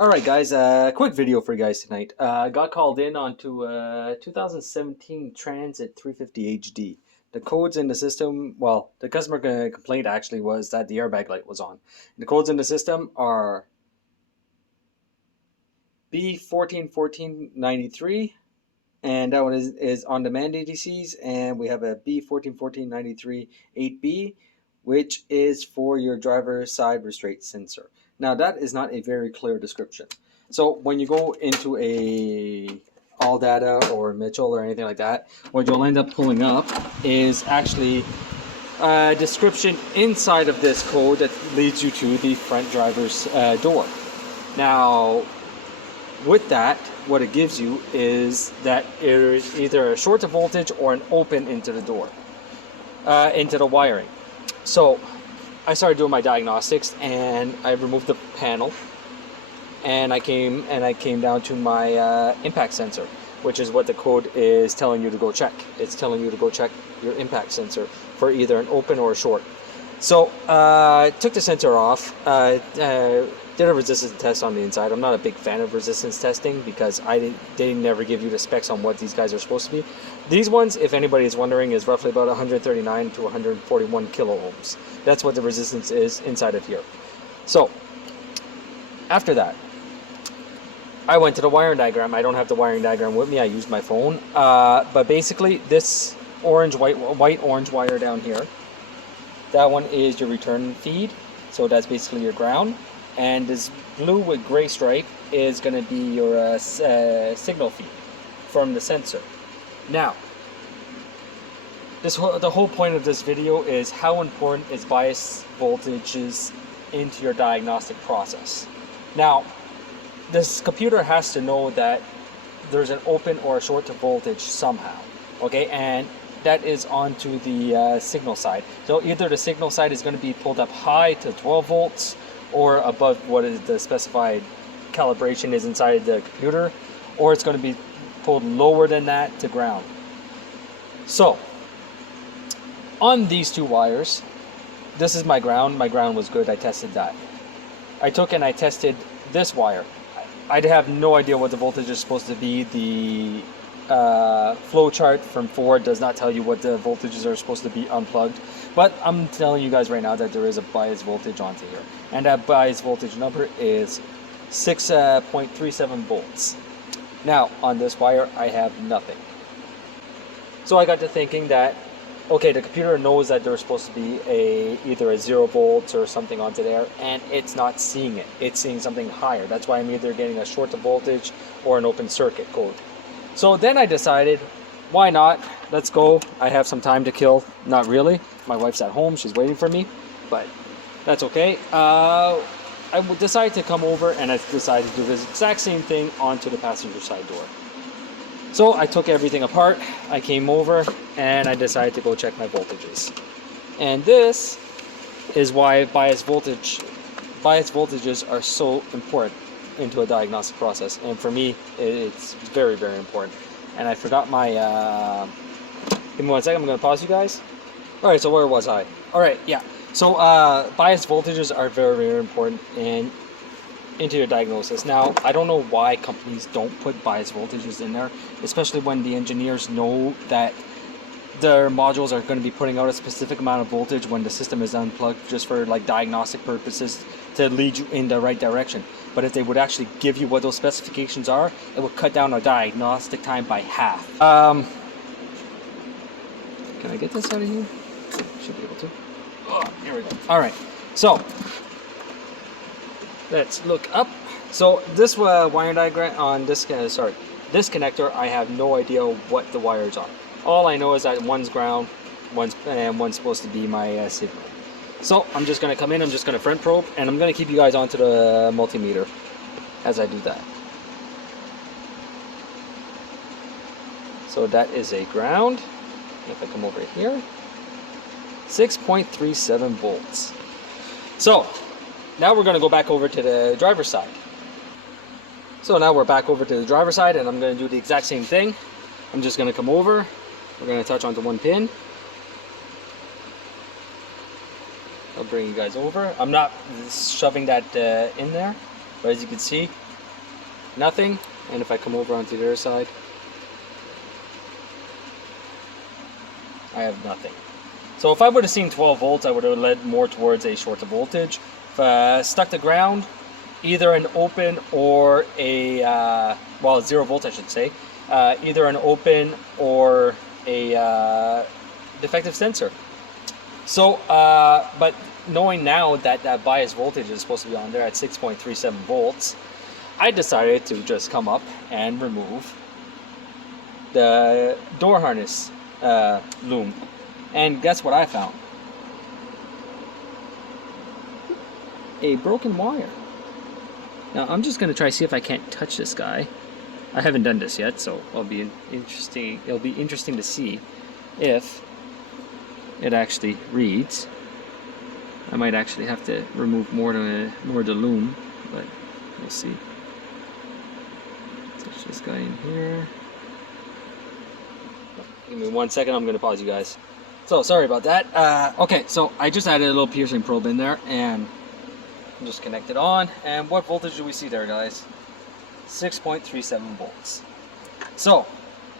Alright guys, quick video for you guys tonight. Got called in onto 2017 Transit 350 HD. The codes in the system, well, the customer complaint actually was that the airbag light was on. The codes in the system are B141493, and that one is on-demand ADCs, and we have a B141493 8B, which is for your driver's side restraint sensor. Now that is not a very clear description. So when you go into a All Data or Mitchell or anything like that, what you'll end up pulling up is actually a description inside of this code that leads you to the front driver's door. Now, with that, what it gives you is that it is either a short of voltage or an open into the door, into the wiring. So I started doing my diagnostics and I removed the panel, and I came down to my impact sensor, which is what the code is telling you to go check. It's telling you to go check your impact sensor for either an open or a short. So took the sensor off, did a resistance test on the inside. I'm not a big fan of resistance testing because they never give you the specs on what these guys are supposed to be. These ones, if anybody is wondering, is roughly about 139 to 141 kilo ohms. That's what the resistance is inside of here. So after that, I went to the wiring diagram. I don't have the wiring diagram with me. I used my phone. But basically, this white-orange wire down here, that one is your return feed. So that's basically your ground. And this blue with gray stripe is going to be your signal feed from the sensor. Now, the whole point of this video is how important is bias voltages into your diagnostic process. Now, this computer has to know that there's an open or a short to voltage somehow, okay? And that is onto the signal side. So either the signal side is going to be pulled up high to 12 volts or above what is the specified calibration is inside the computer, or it's going to be pulled lower than that to ground. So on these two wires, this is my ground. My ground was good. I tested that. I took and I tested this wire. I have no idea what the voltage is supposed to be. The flow chart from Ford does not tell you what the voltages are supposed to be unplugged, but I'm telling you guys right now that there is a bias voltage onto here, and that bias voltage number is 6.37 volts. Now on this wire I have nothing. So I got to thinking that, okay, the computer knows that there's supposed to be either a 0 volts or something onto there, and it's not seeing it. It's seeing something higher. That's why I'm either getting a short to voltage or an open circuit code. So then I decided, why not? Let's go. I have some time to kill. Not really. My wife's at home. She's waiting for me, but that's okay. I decided to come over and I decided to do this exact same thing onto the passenger side door. So I took everything apart. I came over and I decided to go check my voltages. And this is why bias voltages are so important into a diagnostic process, and for me it's very, very important. And I forgot my give me 1 second, I'm going to pause you guys. Alright, so where was I? Alright, yeah, so bias voltages are very, very important into your diagnosis. Now, I don't know why companies don't put bias voltages in there, especially when the engineers know that their modules are going to be putting out a specific amount of voltage when the system is unplugged, just for like diagnostic purposes to lead you in the right direction. But if they would actually give you what those specifications are, it would cut down our diagnostic time by half. Can I get this out of here? Should be able to. Oh, here we go. Alright, so let's look up. So this wire diagram on this, this connector, I have no idea what the wires are. All I know is that one's ground, one's supposed to be my signal. So I'm just going to come in, I'm just going to front probe, and I'm going to keep you guys onto the multimeter as I do that. So that is a ground. If I come over here, 6.37 volts. So now we're going to go back over to the driver's side. So now we're back over to the driver's side, and I'm going to do the exact same thing. I'm just going to come over. We're going to touch onto one pin. I'll bring you guys over. I'm not shoving that in there, but as you can see, nothing. And if I come over onto the other side, I have nothing. So if I would have seen 12 volts, I would have led more towards a shorter voltage. If stuck to ground, either an open or a, well, 0 volts I should say, either an open or a defective sensor. So, but knowing now that that bias voltage is supposed to be on there at 6.37 volts, I decided to just come up and remove the door harness loom. And guess what I found? A broken wire. Now I'm just gonna try to see if I can't touch this guy. I haven't done this yet, so it'll be interesting to see if it actually reads. I might actually have to remove more of the loom, but we'll see. Touch this guy in here. Give me 1 second, I'm gonna pause you guys. So sorry about that. Okay, so I just added a little piercing probe in there and just connect it on. And what voltage do we see there, guys? 6.37 volts. So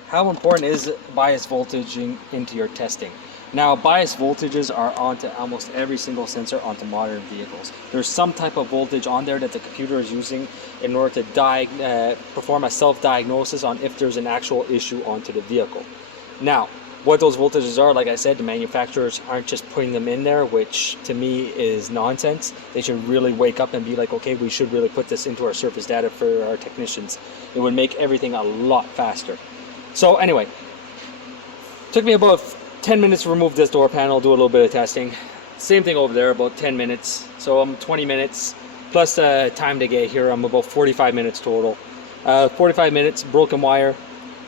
how important is bias voltaging into your testing? Now, bias voltages are onto almost every single sensor onto modern vehicles. There's some type of voltage on there that the computer is using in order to perform a self-diagnosis on if there's an actual issue onto the vehicle. Now, what those voltages are, like I said, the manufacturers aren't just putting them in there, which to me is nonsense. They should really wake up and be like, okay, we should really put this into our surface data for our technicians. It would make everything a lot faster. So anyway, took me about 10 minutes to remove this door panel, do a little bit of testing. Same thing over there, about 10 minutes. So I'm 20 minutes plus time to get here. I'm about 45 minutes total. 45 minutes, broken wire,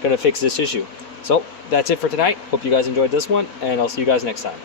gonna fix this issue. So that's it for tonight. Hope you guys enjoyed this one, and I'll see you guys next time.